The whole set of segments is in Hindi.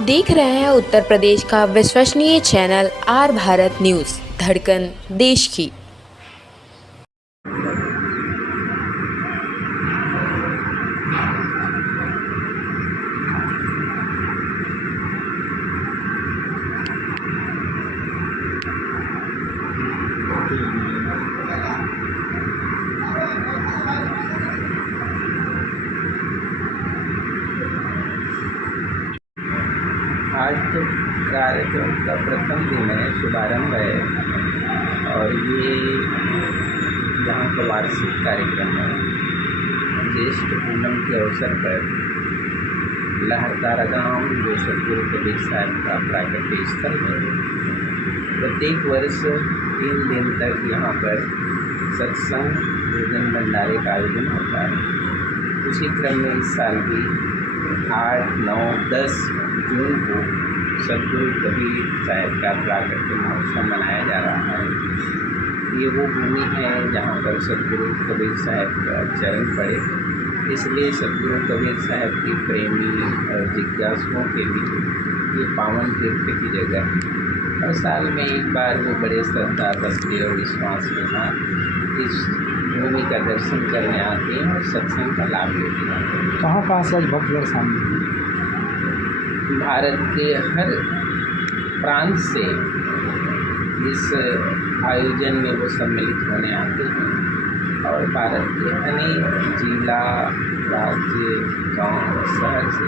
देख रहे हैं उत्तर प्रदेश का विश्वसनीय चैनल आर भारत न्यूज़, धड़कन देश की। आज तो कार्यक्रम का प्रथम दिन है, शुभारंभ है और ये यहाँ का वार्षिक कार्यक्रम है। ज्येष्ठ पूनम के अवसर पर लहरदारा गाँव जो सतगुरु कबीर साहब का प्राकट्य स्थल है, प्रत्येक वर्ष 3 दिन तक यहाँ पर सत्संग भोजन भंडारे का आयोजन होता है। उसी क्रम में इस साल भी 8, 9, 10 जून को सतगुरु कबीर साहब का प्राकट्य महोत्सव मनाया जा रहा है। ये वो भूमि है जहाँ पर सतगुरु कबीर साहब का चरण पड़े, इसलिए सतगुरु कबीर साहब की प्रेमी और जिज्ञासुओं के लिए ये पावन तीर्थ की जगह है। हर साल में एक बार वो बड़े श्रद्धा भक्ति और विश्वास के साथ इस भूमि का दर्शन करने आते हैं और सत्संग का लाभ लेते हैं। कहाँ से आज भक्त सामने भारत के हर प्रांत से इस आयोजन में वो सम्मिलित होने आते हैं और भारत के अनेक जिला, राज्य, गांव, शहर से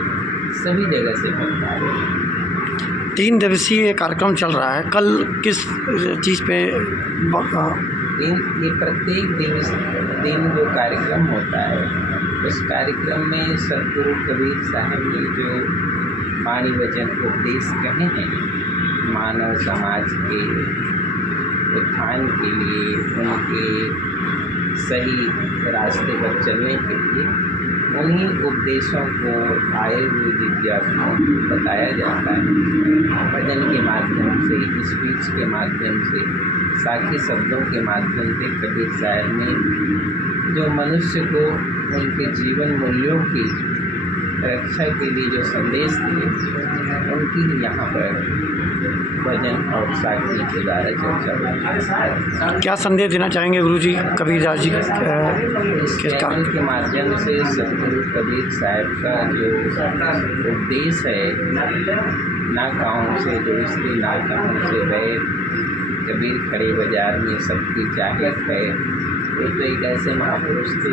सभी जगह से भक्त आ रहे हैं। 3 दिवसीय कार्यक्रम चल रहा है। कल किस चीज़ पे? ये प्रत्येक दिन जो कार्यक्रम होता है, उस कार्यक्रम में सतगुरु कबीर साहब ने जो वाणी वचन उपदेश कहे हैं मानव समाज के उत्थान के लिए, उनके सही रास्ते पर चलने के लिए, उन्हीं उपदेशों को आए हुए जिज्ञासुओं को बताया जाता है। भजन के माध्यम से, स्पीच के माध्यम से, साखी शब्दों के माध्यम से कबीर साहब ने जो मनुष्य को उनके जीवन मूल्यों की रक्षा के लिए जो संदेश दिए, उनकी यहाँ पर भजन और साखी के द्वारा चर्चा होती है। क्या संदेश देना चाहेंगे गुरुजी कबीरदास जी इस चैनल के माध्यम से सतगुरु कबीर साहब का जो उपदेश है, ना गाँव से दूसरी, ना गाँव से वैर, कबीर खड़े बाजार में सबकी चाहत है। वो तो एक ऐसे महापुरुष थे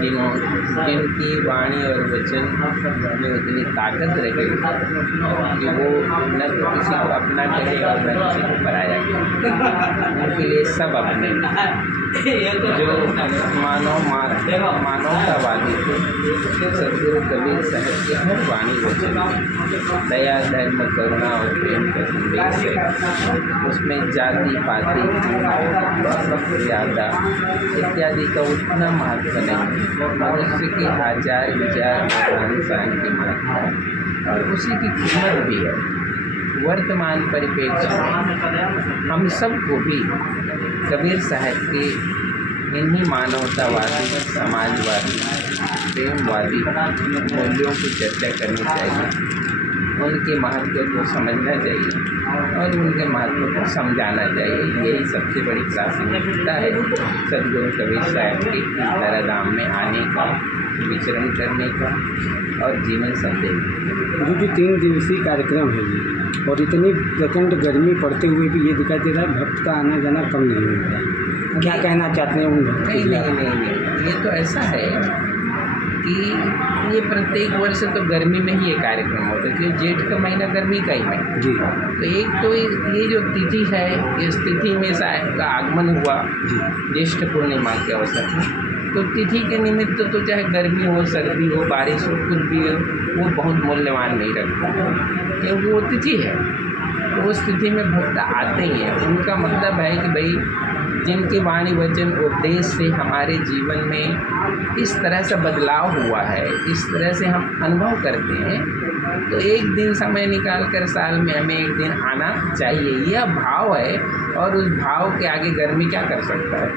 जिनकी वाणी और वचन में उतनी ताकत रही कि वो न तो किसी को अपना कहे और न किसी को पराया कहे। उनके लिए सब अपने, जो मानवतावादी थे, सतगुरु कबीर साहब के हर वाणी वचन दया, धर्म, करुणा और प्रेम का संदेश है। उसमें जाति पाति मर्यादा इत्यादि का उतना महत्व नहीं। मनुष्य के आचार विचार इंसान के महत्व और उसी की कीमत भी है। वर्तमान परिप्रेक्ष्य में हम सबको भी कबीर साहब के इन्हीं मानवतावादी, समाजवादी, प्रेमवादी मूल्यों की चर्चा करनी चाहिए। उनके महत्व को समझना चाहिए और उनके महत्व को समझाना चाहिए। यही सबसे बड़ी प्रासंगिकता है सतगुरु कबीर साहब के धराधाम में आने का, विचरण करने का और जीवन संदेश। जो 3 दिवसीय कार्यक्रम है ये, और इतनी प्रचंड गर्मी पड़ते हुए भी ये दिखाई दे रहा है भक्त का आना जाना कम नहीं हो रहा है। क्या कहना चाहते हैं उन भक्त? नहीं, ये तो ऐसा है कि ये प्रत्येक वर्ष तो गर्मी में ही ये कार्यक्रम होता है, क्योंकि जेठ का महीना गर्मी का ही है जी। तो एक तो ये जो तिथि है, इस तिथि में साहब का आगमन हुआ ज्येष्ठ पूर्णिमा के अवसर पर, तो तिथि के निमित्त तो चाहे गर्मी हो, सर्दी हो, बारिश हो, कुछ भी हो, वो बहुत मूल्यवान नहीं रखता, क्योंकि वो तिथि है। तो उस तिथि में भक्त आते ही हैं। उनका मतलब है कि भाई जिनके वाणी वचन उपदेश से हमारे जीवन में इस तरह से बदलाव हुआ है, इस तरह से हम अनुभव करते हैं, तो एक दिन समय निकाल कर साल में हमें एक दिन आना चाहिए। यह भाव है और उस भाव के आगे गर्मी क्या कर सकता है।